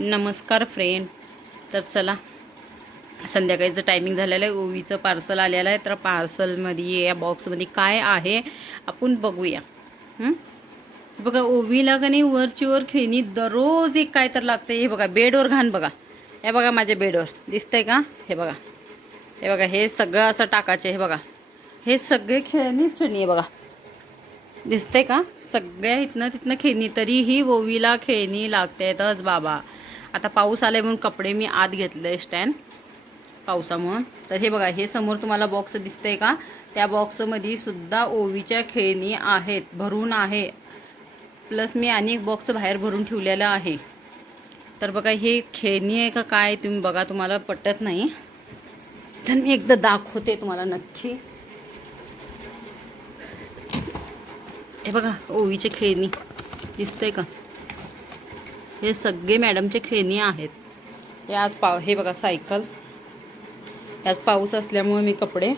नमस्कार फ्रेंड तर चला संध्याकाळीचं टायमिंग झालेलं आहे. ओवीचं पार्सल आलेलं आहे. तर पार्सलमध्ये या बॉक्समध्ये काय आहे आपण बघूया. बघा ओवीला का नाही वरची वर खेळणी दररोज एक काय तर लागतं हे बघा बेडवर घाण बघा. हे बघा माझ्या बेडवर. दिसतंय का? हे बघा. हे बघा हे सगळं असं टाकायचं हे बघा. हे सगळे खेळणीच खेळणी आहे बघा. दिसतंय का? सगळ्या इथनं तिथनं खेळणी. तरीही ओवीला खेळणी लागते तच बाबा. आता पाऊस आलाय म्हणून कपडे मी आत घेतले स्टँड पावसामुळं. तर हे बघा हे समोर तुम्हाला बॉक्स दिसतंय का? त्या बॉक्समध्ये सुद्धा ओवीच्या खेळणी आहेत भरून आहे. प्लस मी आणि एक बॉक्स बाहेर भरून ठेवलेला आहे. तर बघा हे खेळणी आहे का काय तुम्ही बघा तुम्हाला पटत नाही. तर मी एकदा दाखवते तुम्हाला नक्की. हे बघा ओवीचे खेळणी. दिसतंय का? हे सगळे मॅडमचे खेळणी आहेत. हे आज पाव हे बघा सायकल. आज पाऊस असल्यामुळे मी कपडे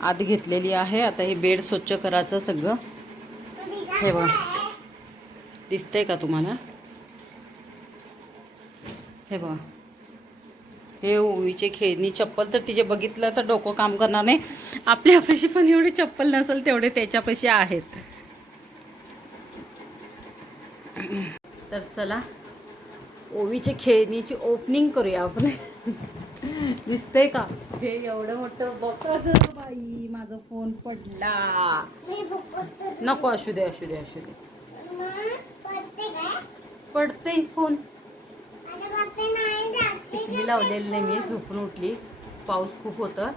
आत घेतलेली आहे. आता हे बेड स्वच्छ करायचं सगळं. हे बघा. दिसतंय का तुम्हाला? हे बघा. हे ओवीचे खेळणी चप्पल तर तिचे बघितलं तर डोकं काम करणार नाही. आपल्यापाशी पण एवढे चप्पल नसेल तेवढे त्याच्यापाशी आहेत. तर चला ओवीची खेळणीची ओपनिंग करूया आपण. दिसतंय का? हे एवढं मोठं बॉक्स बाई माझा फोन पडला. नको असू दे असू दे असू दे. पडते फोन टिकली लावलेली नाही मी झोपून उठली. पाऊस खूप होतं.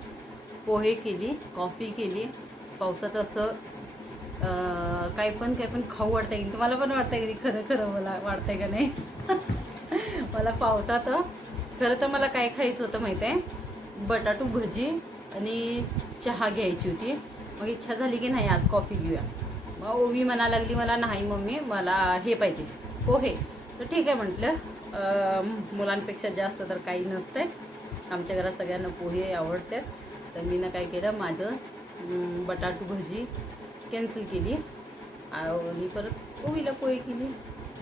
पोहे केली कॉफी केली. पावसात असं काही काय पण काय पण खाऊ वाटतंय की तुम्हाला पण वाटतंय की खरं खरं मला वाटतंय का नाही? मला पावसात खरं तर मला काय खायचं होतं माहीत आहे? बटाटू भजी आणि चहा घ्यायची होती. मग इच्छा झाली की नाही आज कॉफी घेऊया. मग ओवी म्हणा लागली मला नाही मम्मी मला हे पाहिजे. हो, पोहे तर ठीक आहे म्हटलं. मुलांपेक्षा जास्त तर काही नसतंय. आमच्या घरात सगळ्यांना पोहे आवडतात. तर मी ना काय केलं माझं बटाटू भजी कॅन्सल केली. आणि परत ओवीला पोहे केली.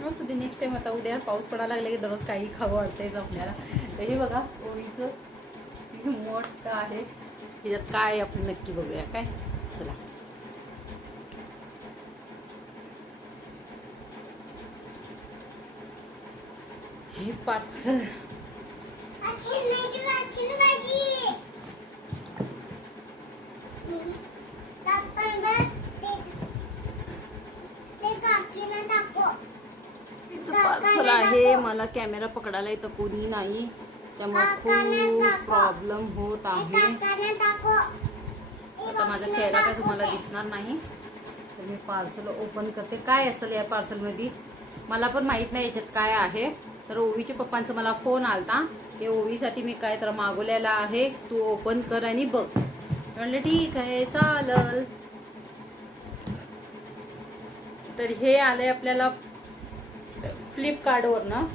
असू दे नेक्स्ट टाईम आता उद्या पाऊस पडायला लागला की दररोज काही खावं वाटतंयच आपल्याला. तर हे बघा ओवीचं मोठं आहे. त्याच्यात काय आपण नक्की बघूया काय? चला. हे पार्सल. पार्सल आहे मला कॅमेरा पकडायला इथं कोणी नाही. त्यामुळे खूप प्रॉब्लेम होत आहे. आता माझा चेहरा काय तुम्हाला दिसणार नाही. तर मी पार्सल ओपन करते. काय असेल या पार्सलमध्ये मला पण माहीत नाही याच्यात काय आहे. तर ओवीच्या पप्पांचा मला फोन आलता. की ओवीसाठी मी काय तर मागवलेला आहे. तू ओपन कर आणि बघ. म्हणलं ठीक आहे चालल. तर हे आलंय आपल्याला फ्लिपकार्टवर ना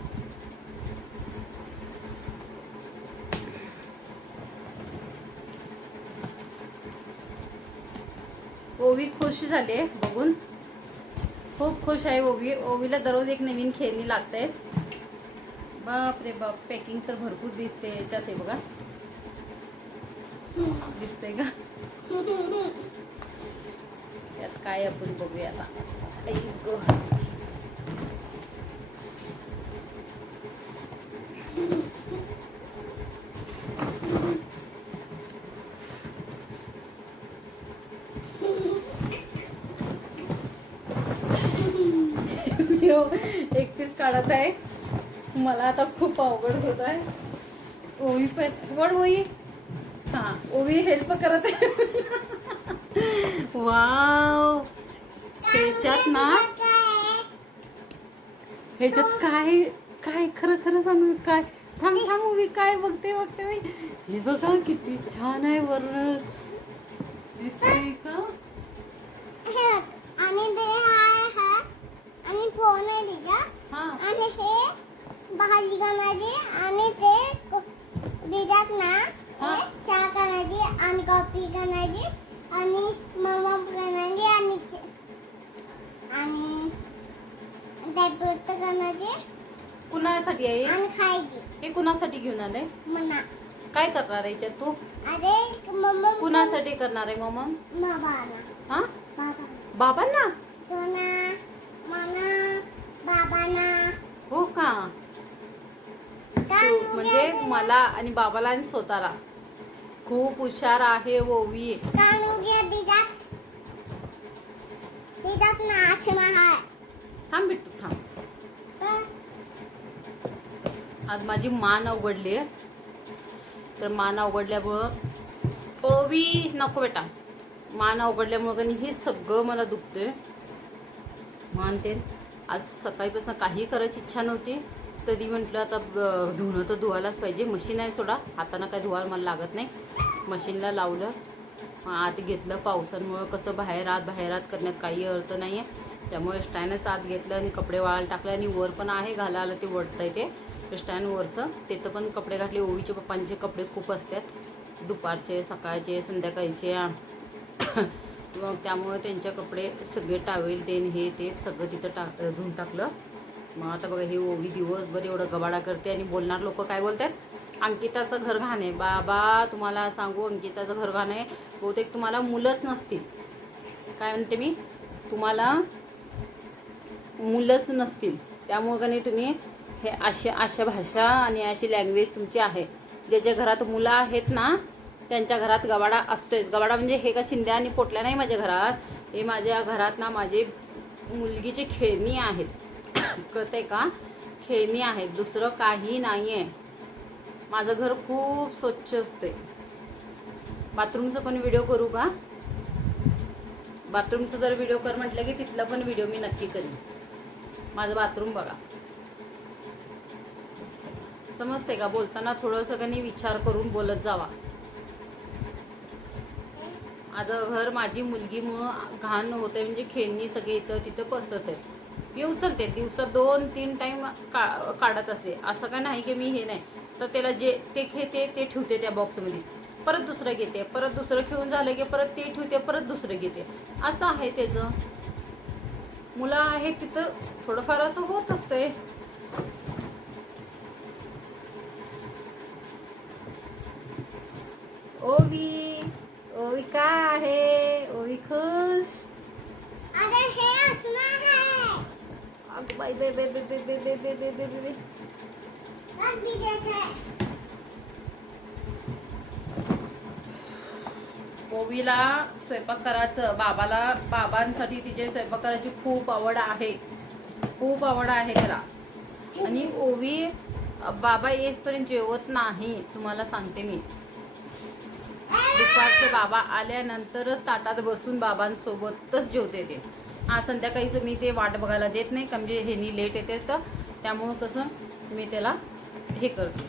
ओवी खुश झाले बघून. खूप खुश आहे ओवी. ओवीला दररोज एक नवीन खेळणी लागत बाप रे बाप पॅकिंग तर भरपूर दिसते याच्यात आहे बघा. दिसतंय का? यात काय आपण बघूया आता. ऐक एकतीस काढत आहे मला आता खूप अवघड होत आहे. ओवी पण वड ओवी हा ओवी हेल्प करत आहे. वाव. ह्याच्यात ना ह्याच्यात काय काय खरं खरं सांगू? काय थांब थांब ओवी काय बघते बघते मी हे बघा किती छान आहे वरण दिसतंय का? आणि ते हा आणि फोन आहे तिचा हा. आणि हे भाजी करायची आणि ते दिदात ना चहा करायची आणि कॉफी करायची आणि मम्मा बनायची आणि आणि ते करायची कुणासाठी आहे आणि खायची. हे कुणासाठी घेऊन आलंय म्हणा काय करणार आहे तू? अरे मम्मा कुणासाठी करणार आहे मम्मा? बाबाला हा? बाबा बाबांना तुना मना बाबांना हो का तू म्हणजे मला आणि बाबाला आणि स्वतःला. खूप हुशार आहे ओवी थांब बिट्टू थांब? आज माझी मान अवघडली तर मान अवघडल्यामुळं ओवी नको बेटा. मान अवघडल्यामुळं हे सगळं मला दुखतंय. मान ते आज सकाळीपासून काही करायची इच्छा नव्हती. तरी म्हटलं आता धुणं तर धुवायलाच पाहिजे. मशीन आहे सोडा. हातानं काय धुवायला मला लागत नाही. मशीनला लावलं. आत घेतलं पावसामुळं. कसं बाहेर आत बाहेर आत करण्यात काही अर्थ नाही आहे त्यामुळे स्टँडच आत घेतलं आणि कपडे वाळायला टाकले. आणि वर पण आहे घालायला ते वडतंय ते. स्टँड वरचं. तिथं पण कपडे घातले. ओवीचे पप्पांचे कपडे खूप असतात. दुपारचे सकाळचे संध्याकाळचे. मग त्यामुळे त्यांचे कपडे सगळे टावेल देन हे ते सगळं तिथं टाक धुवून टाकलं. मग आता बघा हे ओवी दिवसभर एवढं गबाडा करते आणि बोलणार लोक काय बोलतात? अंकिताचं घर घाण आहे बाबा तुम्हाला सांगू अंकिताचं घर घाण आहे बहुतेक तुम्हाला मुलंच नसतील. काय म्हणते मी? तुम्हाला मुलंच नसतील. त्यामुळं का नाही तुम्ही हे अशा अशा भाषा आणि अशी लँग्वेज तुमची आहे. ज्याच्या घरात मुलं आहेत ना त्यांच्या घरात गवाडा असतोयच. गवाडा म्हणजे हे का चिंध्या आणि पोटल्या नाही माझ्या घरात? हे माझ्या घरात ना माझे मुलगीचे खेळणी आहेत. कळते का? खेळणी आहेत दुसरं काही नाही आहे माझं घर खूप स्वच्छ असते. बाथरूमचं पण व्हिडिओ करू का? बाथरूमचं जर व्हिडिओ कर म्हटलं की तिथला पण व्हिडिओ मी नक्की करीन. माझं बाथरूम बघा. समजते का? बोलताना थोडंसं काही नाही विचार करून बोलत जावा. माझं घर माझी मुलगीमुळं घाण होते म्हणजे खेळणी सगळे इथं तिथं पसरत आहे मी उचलते दिवसात दोन तीन टाईम का काढत असते. असं काय नाही की मी हे नाही. तर त्याला जे ते घेते ते ठेवते त्या बॉक्समध्ये परत दुसरं घेते परत दुसरं खेळून झालं की परत ते ठेवते परत दुसरं घेते. असं आहे त्याचं. मुलं आहेत तिथं थोडंफार असं होत असतंय. ओवी ओवी काय आहे? ओवी खुश? अरे हे असणार आहे अगं बाई बे बे बे बे बे बे बे बे बे बे बाई. ओवीला स्वयंपाक करायचं. बाबाला बाबांसाठी तिचे स्वयंपाक करायची खूप आवड आहे. खूप आवड आहे त्याला. आणि ओवी बाबा येसपर्यंत जेवत नाही तुम्हाला सांगते मी. दुपारचे बाबा आल्यानंतरच ताटात बसून बाबांसोबतच जेवते ते. हा संध्याकाळीचं मी ते वाट बघायला देत नाही का म्हणजे ह्यानी लेट येते तर त्यामुळं कसं मी त्याला हे करते.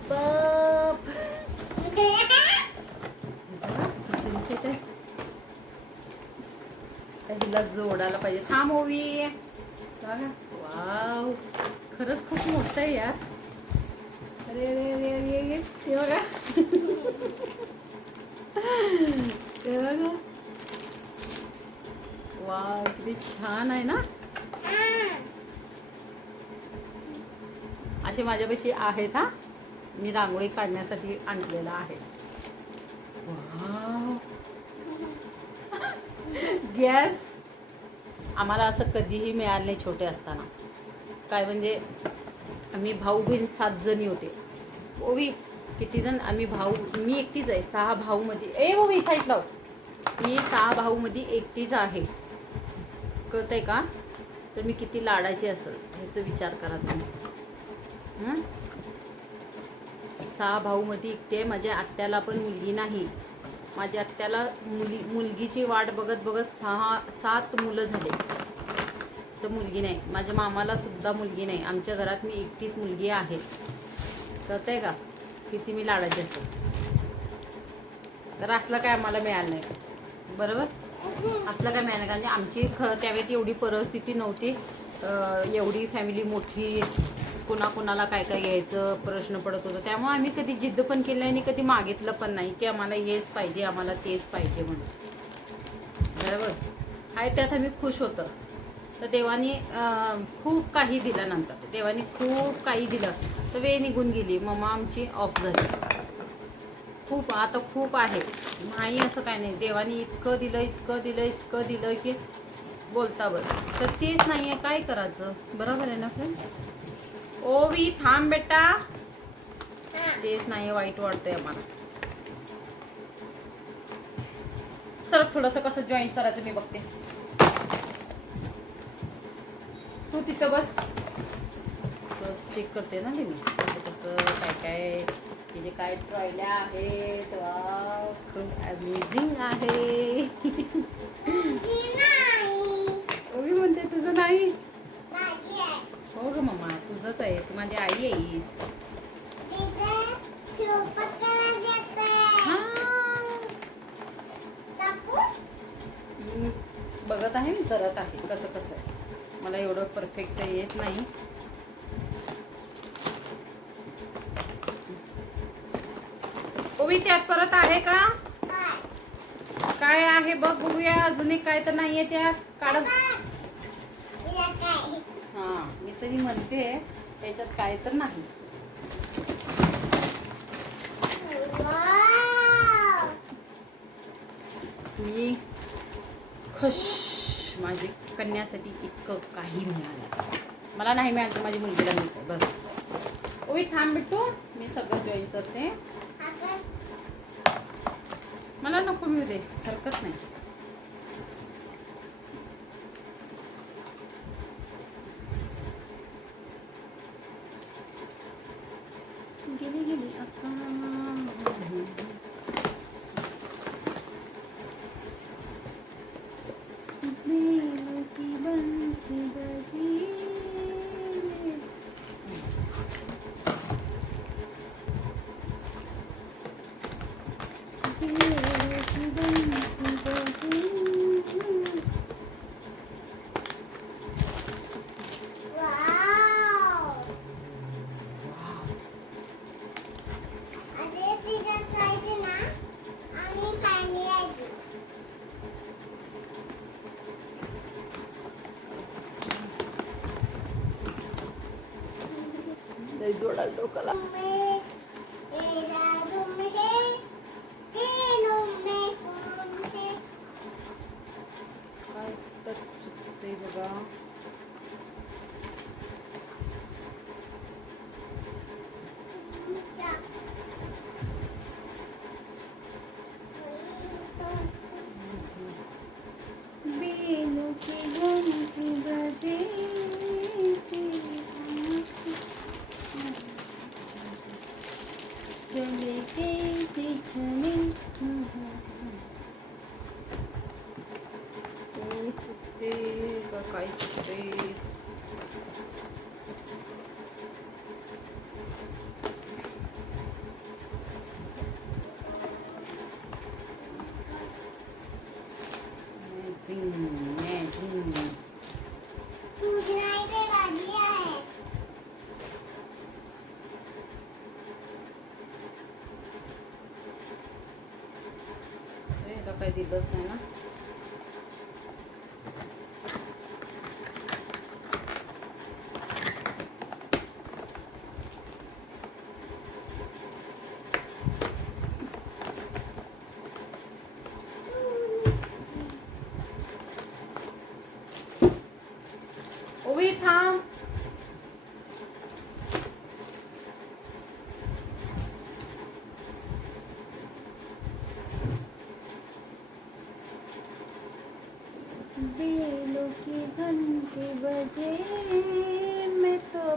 बाप. हिला जोडायला पाहिजे. थांब ओवी. बघा. वाव. खरंच खूप मोठं आहे यार अरे अरे अरे अरे अरे ते बघा ते बघा. वा किती छान आहे ना? असे माझ्यापाशी आहेत हा. मी रांगोळी काढण्यासाठी आणलेला आहे. गॅस आम्हाला असं कधीही मिळालं नाही छोटे असताना. काय म्हणजे आम्ही भाऊ बहीण सात जणी होते. ओवी किती जण आम्ही भाऊ मी एकटीच आहे सहा भाऊमध्ये. ए हो साईड लाव. मी सहा भाऊमध्ये एकटीच आहे. कळत आहे का? तर मी किती लाडाची असेल ह्याचा विचार करा तुम्ही. सहा भाऊमध्ये एकटी आहे माझ्या आत्याला पण मुलगी नाही. माझ्या आत्याला मुली मुलगीची वाट बघत बघत सहा सात मुलं झाले. तर मुलगी नाही. माझ्या मामाला सुद्धा मुलगी नाही. आमच्या घरात मी एकटीच मुलगी आहे. कळतंय का? किती मी लाडायचे असते तर असलं काय आम्हाला मिळालं नाही. बरोबर? असलं काय मिळालं कारण आमची ख त्यावेळेत एवढी परिस्थिती नव्हती. एवढी फॅमिली मोठी कोणाकोणाला काय काय घ्यायचं प्रश्न पडत होता. त्यामुळे आम्ही कधी जिद्द पण केली नाही आणि कधी मागितलं पण नाही की आम्हाला हेच पाहिजे आम्हाला तेच पाहिजे म्हणून. बरोबर? आहे त्यात आम्ही खुश होतं. तर देवाने खूप काही दिल्यानंतर देवाने खूप काही दिलं तर वेळ निघून गेली. मम्मा आमची ऑफ झाली. खूप आता खूप आहे. नाही असं काय नाही. देवाने इतकं दिलं इतकं दिलं इतकं दिलं की बोलता बस. तर तेच नाही आहे काय करायचं? बरोबर आहे ना फ्रेंड ओवी थांब बेटा. तेच नाही वाईट वाटतंय आम्हाला. सर थोडंसं कसं जॉईन करायचं मी बघते. तू तिथं बस. चेक करते ना ते मी. कसं कसं काय काय हे जे काय ट्रॉयल्या आहेत खूप अमेझिंग आहे. ओवी म्हणते तुझं नाही? हो ग मम्मा तुझंच आहे. तू माझी आई. हा? मी बघत आहे मी करत आहे. कसं कसं आहे. मला एवढं परफेक्ट येत नाही. ओवी त्यात परत आहे का? काय? आहे बघ बघूया. अजून एक काय तर नाहीये त्यात. काढ. हा मी तरी म्हणते त्याच्यात काय तर नाही. मी खुश माझी कन्यासाठी इतकं काही मिळालं. मला नाही मिळालं माझी मुलगीला मिळतं बस. ओवी थांब बिट्टू मी सगळं जॉईन करते. मला नको मिळू दे हरकत नाही. काही दिलंच नाही ना ओवी थांब बेलों की घंटी बजे मैं तो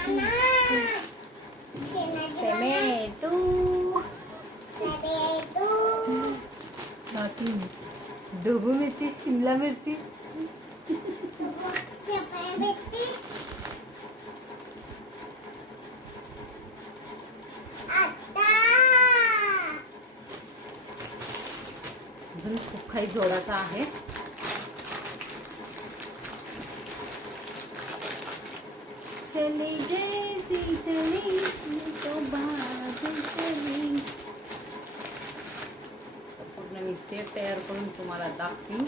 Tomato. मिर्ची शिमला मिर्ची मिर्ची अजून खूप काही चली जैसी चली तो बाज चली। पूर्ण मी सेट तयार करून तुम्हाला दाखवीन.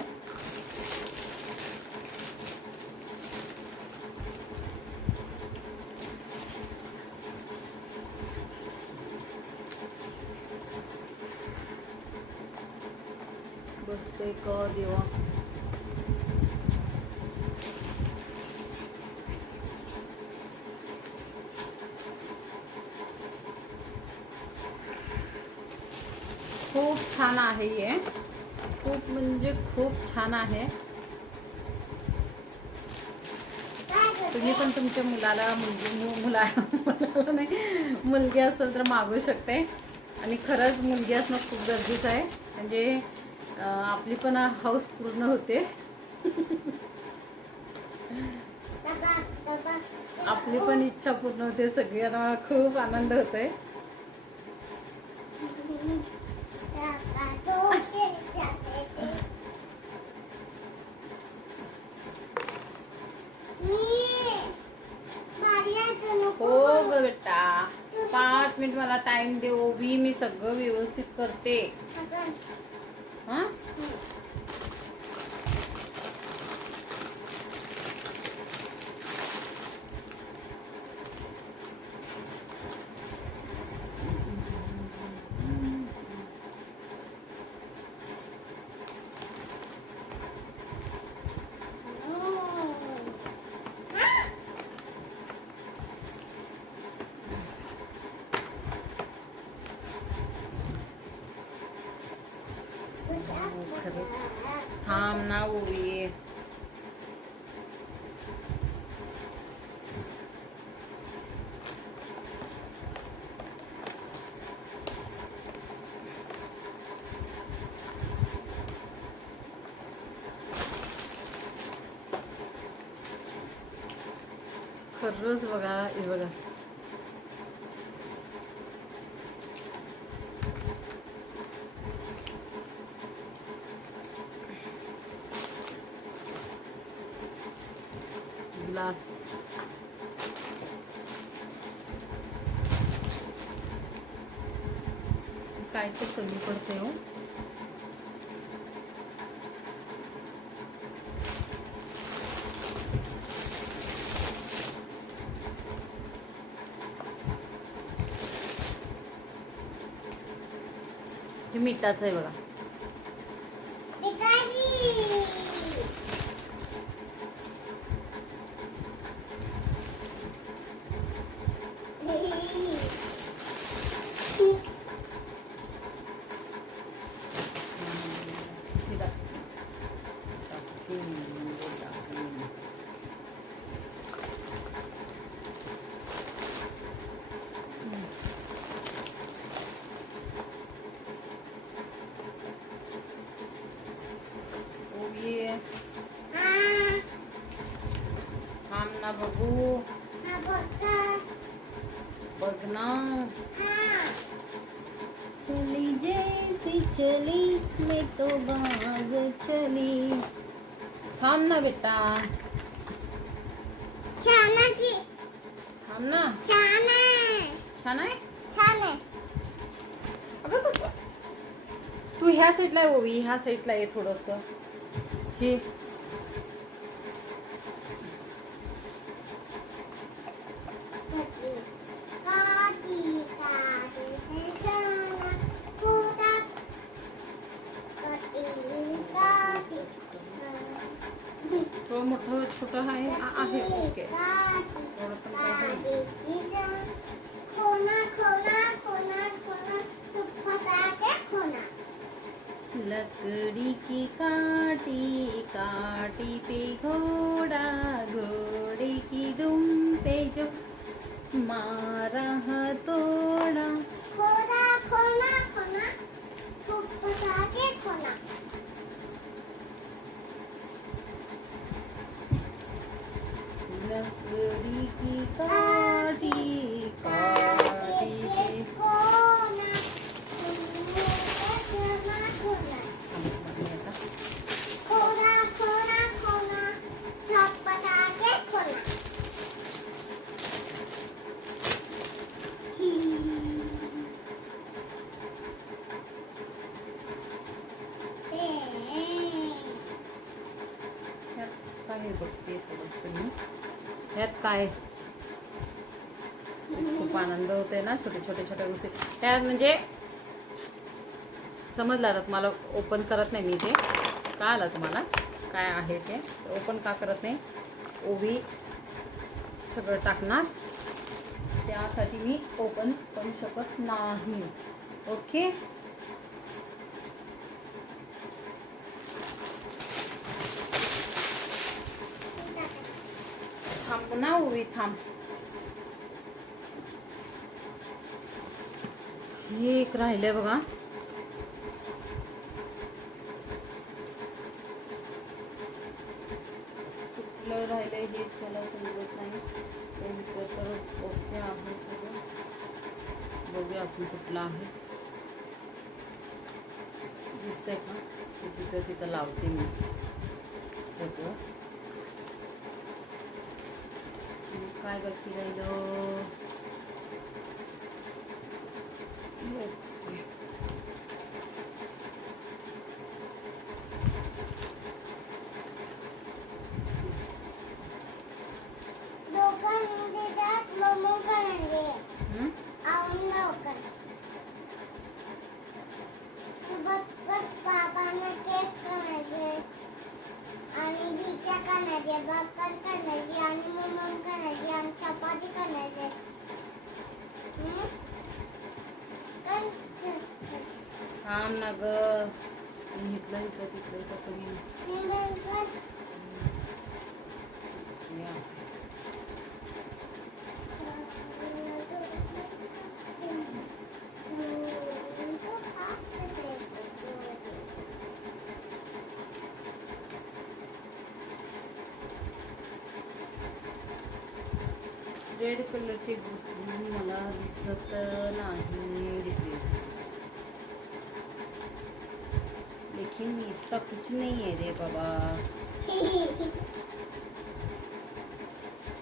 बसतोय क देवा खूप छान आहे हे. खूप म्हणजे खूप छान आहे. तुम्ही पण तुमच्या मुलाला मुलगी मुला मुलाला नाही मुलगी असेल तर मागू शकते. आणि खरंच मुलगी असणं खूप गरजेचं आहे. म्हणजे आपली पण हाऊस पूर्ण होते. आपली पण इच्छा पूर्ण होते. सगळ्यांना खूप आनंद होतोय डबा दोनशे जाते ते. मी माझ्या नको हो ग बेटा पाच मिनिट मला टाइम देऊ. मी सगळं व्यवस्थित करते. हा थांब ना ओवी दररोज बघा हे बघा ग्लास काय ते कमी करते हो हे मिठाचं आहे बघा हे दाख. दाखवून, दाखवून. ओवी थांब ना बघू बघ ना चली जैसी चली मैं तो भाग चली थांब ना बेटा थांब ना? छान आहे. अगं तू- ह्या साईडला आहे ओवी. ह्या साईडला आहे थोडस. हे थोडं मोठं छोटं आहे आहे ओके पण लकड़ी की काटी काटी पे घोड़ा काय आहे बघते ह्यात काय खूप आनंद होते ना छोटे छोटे छोट्या गोष्टी त्या म्हणजे समजलं आता तुम्हाला ओपन करत नाही मी ते. का आलं तुम्हाला? काय आहे ते? ओपन का करत नाही? ओवी सगळं टाकणार. त्यासाठी मी ओपन करू शकत नाही. ओके? थांब ना ओवी थांब. हे एक राहिलंय बघा. कुठलं राहिलं हेच मला समजत नाही. ते तर ओके आहे सगळं. बघूया आपण कुठलं आहे. दिसतंय का? ते तिथं तिथं लावते मी सगळं. काय बाकी राहिलं? Let's see. करायचे आणि करायची आणि मग करायची आणि चपाती करायची थांब ना ग. इथलं इथं तिथलं इथं कमी इसका कुछ नहीं है रे बाबा।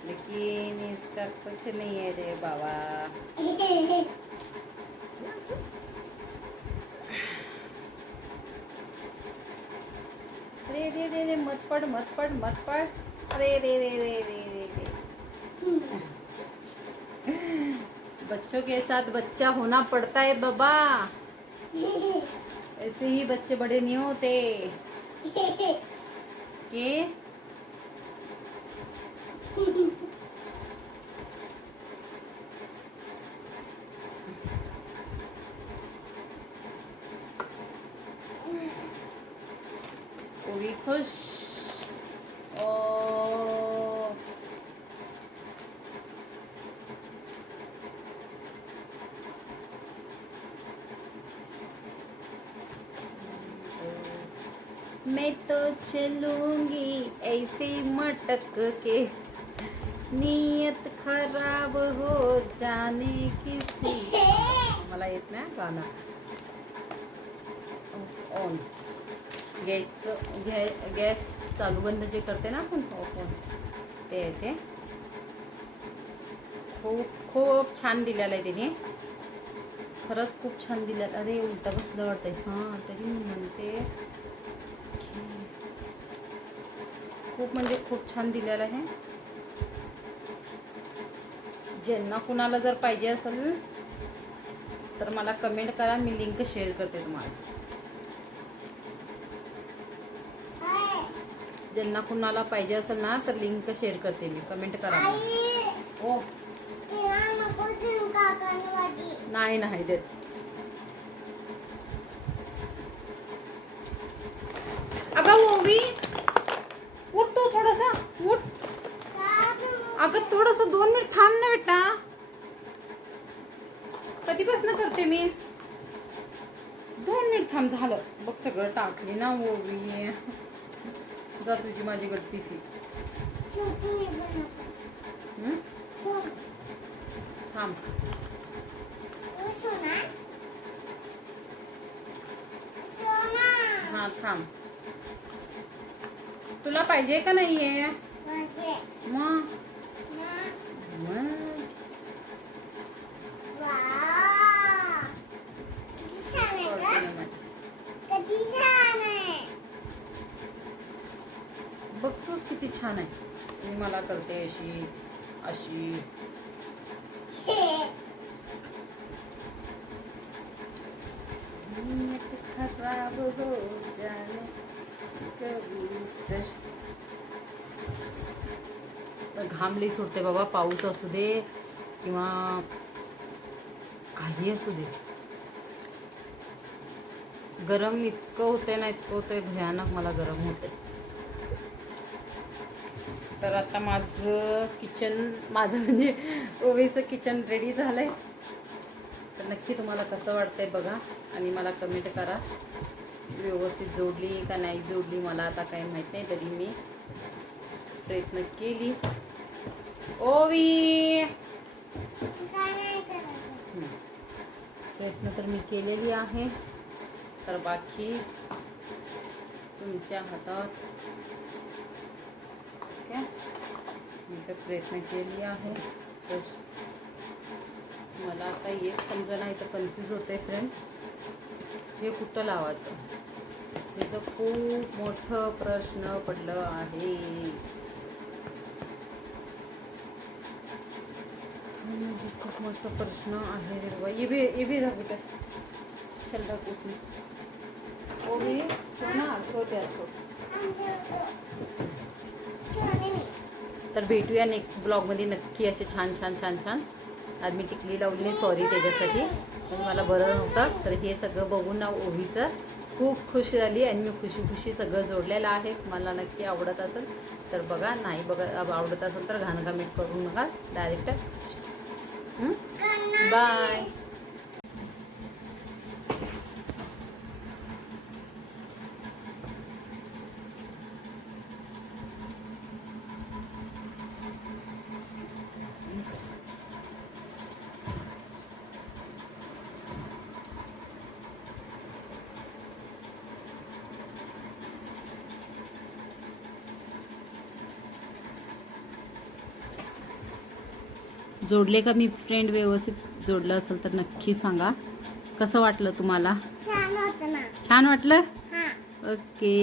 लेकिन इसका कुछ नहीं है रे बाबा। अरे रे रे रे मत पढ़ मत पढ़ मत पढ़। अरे रे रे रे रे रे रे बच्चों के साथ बच्चा होना पड़ता है बाबा। ऐसे ही बच्चे बड़े नहीं होते। के? मैं तो चलूँगी ऐसे मटक के। नीयत खराब हो जाने किसी। मला येत नाही गाणं. ऑन गॅसचं, गॅ, गॅस चालू बंद जे करते ना आपण ऑफ़ ऑन ते आहे ते खूप खूप छान दिलेलं आहे त्याने खरंच खूप छान दिलं अरे, उलटा बसलं वाटतंय. हाँ, तरी म्हणते खूप म्हणजे खूप छान दिलेलं आहे. ज्यांना कुणाला जर पाहिजे असेल तर मला कमेंट करा मी लिंक शेअर करते तुम्हाला. ज्यांना कुणाला पाहिजे असेल ना तर लिंक शेअर करते मी. कमेंट करा ओ काकांवाटी नाही नाही देत अगं ओवी उठ तू थोडासा उठ अगं थोडस दोन मिनिट थांब ना बेटा कधीपासून करते मी दोन मिनिट थांब झालं बघ सगळं टाकली ना ओवी. जा तुझी माझी गट्टी फी थांब. हा थांब. तुला पाहिजे का नाहीये माझे मग मा मग. वा किती छान आहे का किती छान आहे बघतोस किती छान आहे. मी मला करते अशी अशी. खराब हो जाने घाम लई सुटते बाबा पाऊस असू दे किंवा काही असू दे. गरम इतकं होते ना इतकं होते भयानक मला गरम होते तर आता माझं किचन माझं म्हणजे ओवीचं किचन रेडी झालं आहे तर नक्की तुम्हाला कसं वाटतंय बघा आणि मला कमेंट करा. व्यवस्थित जोडली का नाही जोडली मला आता काही माहीत नाही तरी मी प्रयत्न केली. ओवी! प्रयत्न तर मी केलेली आहे. तर बाकी तुमच्या हातात आहे मी तर प्रयत्न केली आहे. तर मला आता एक समजा नाही तर कन्फ्यूज होते फ्रेंड हे कुठं लावायचं? त्याचं खूप मोठं प्रश्न पडलं आहे. खूप मोठा प्रश्न आहे रे बाबा. ये भी ये भी जा बेटा चल रख उसमें. ओ भी ना तो त्या तर भेटूया नेक्स्ट ब्लॉगमध्ये नक्की असे छान छान छान छान. आज मी टिकली लावली नाही सॉरी त्याच्यासाठी. म्हणजे मला बरं नव्हतं. तर हे सगळं बघून ना ओवीचं खूप खुश झाली आणि मी खुशी खुशी सगळं जोडलेलं आहे. मला नक्की आवडत असेल तर बघा. नाही बघा आवडत असेल तर घाण कमेंट करू नका. डायरेक्ट बाय जोडले का मी फ्रेंड व्यवस्थित जोडलं असेल तर नक्की सांगा. कसं वाटलं तुम्हाला? छान वाटलं? हा. ओके